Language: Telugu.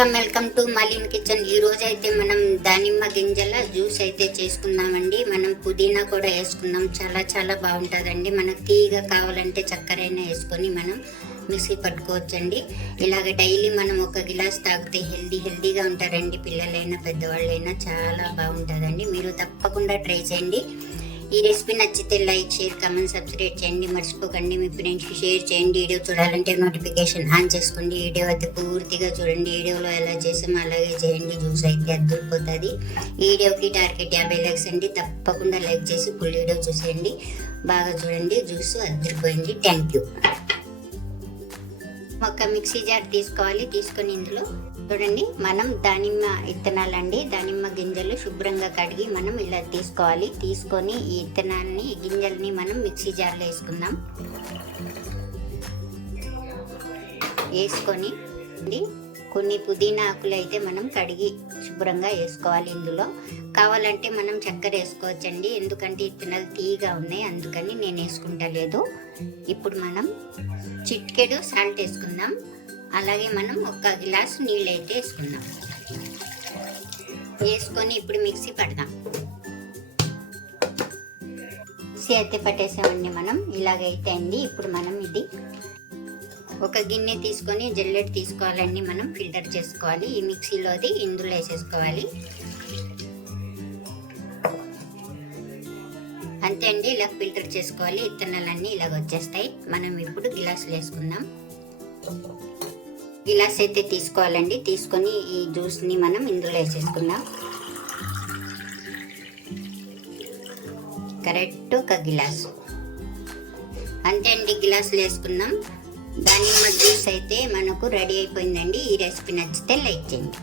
వెల్కమ్ వెల్కమ్ టు మలిన్ కిచెన్. ఈ అయితే మనం దానిమ్మ గింజల జ్యూస్ అయితే చేసుకుందామండి. మనం పుదీనా కూడా వేసుకుందాం. చాలా చాలా బాగుంటుందండి. మనకు తీగ కావాలంటే చక్కరైనా వేసుకొని మనం మిక్సీ పట్టుకోవచ్చండి. ఇలాగ డైలీ మనం ఒక గిలాస్ తాగితే హెల్దీ హెల్దీగా ఉంటారండి పిల్లలైనా పెద్దవాళ్ళైనా. చాలా బాగుంటుందండి. మీరు తప్పకుండా ట్రై చేయండి. ఈ రెసిపీ నచ్చితే లైక్ షేర్ కమెంట్ సబ్స్క్రైబ్ చేయండి. మర్చిపోకండి మీ ఫ్రెండ్స్కి షేర్ చేయండి. వీడియో చూడాలంటే నోటిఫికేషన్ ఆన్ చేసుకోండి. వీడియో అయితే పూర్తిగా చూడండి. వీడియోలో ఎలా చేసామో అలాగే చేయండి. జ్యూస్ అయితే అద్దరిపోతుంది. ఈ వీడియోకి టార్గెట్ యాభై లైక్స్ అండి. తప్పకుండా లైక్ చేసి ఫుల్ వీడియో చూసేయండి. బాగా చూడండి. జ్యూస్ అద్దరిపోయింది. థ్యాంక్ యూ ఒక మిక్సీ జార్ తీసుకోవాలి. తీసుకొని ఇందులో చూడండి మనం దానిమ్మ ఇత్తనాలండి. దానిమ్మ గింజలు శుభ్రంగా కడిగి మనం ఇలా తీసుకోవాలి. తీసుకొని ఈ విత్తనాన్ని గింజల్ని మనం మిక్సీ జార్లో వేసుకుందాం. వేసుకొని కొన్ని పుదీనా ఆకులు అయితే మనం కడిగి శుభ్రంగా వేసుకోవాలి ఇందులో. కావాలంటే మనం చక్కెర వేసుకోవచ్చండి. ఎందుకంటే ఇత్తనాలు తీగా ఉన్నాయి అందుకని నేను వేసుకుంటా లేదు ఇప్పుడు మనం చిట్కెడు సాల్ట్ వేసుకుందాం. అలాగే మనం ఒక గ్లాస్ నీళ్ళు అయితే వేసుకుందాం. వేసుకొని ఇప్పుడు మిక్సీ పడదాం. మిక్సీ అయితే పట్టేసామండి మనం. ఇలాగైతే అండి. ఇప్పుడు మనం ఇది ఒక గిన్నె తీసుకొని జల్లెడ తీసుకోవాలండి మనం. ఫిల్టర్ చేసుకోవాలి. ఈ మిక్సీలోది ఇందులో వేసేసుకోవాలి. అంతే అండి. ఇలా ఫిల్టర్ చేసుకోవాలి. ఇత్తనాలన్నీ ఇలాగ వచ్చేస్తాయి. మనం ఇప్పుడు గిలాసులు వేసుకుందాం. గిలాస్ అయితే తీసుకోవాలండి. తీసుకొని ఈ జ్యూస్ని మనం ఇందులో వేసేసుకుందాం. కరెక్ట్ ఒక గిలాస్. అంతే అండి గిలాసులు వేసుకున్నాం. దానిమ్మ జ్యూస్ అయితే మనకు రెడీ అయిపోయిందండి. ఈ రెసిపీ నచ్చితే లైక్ చేయండి.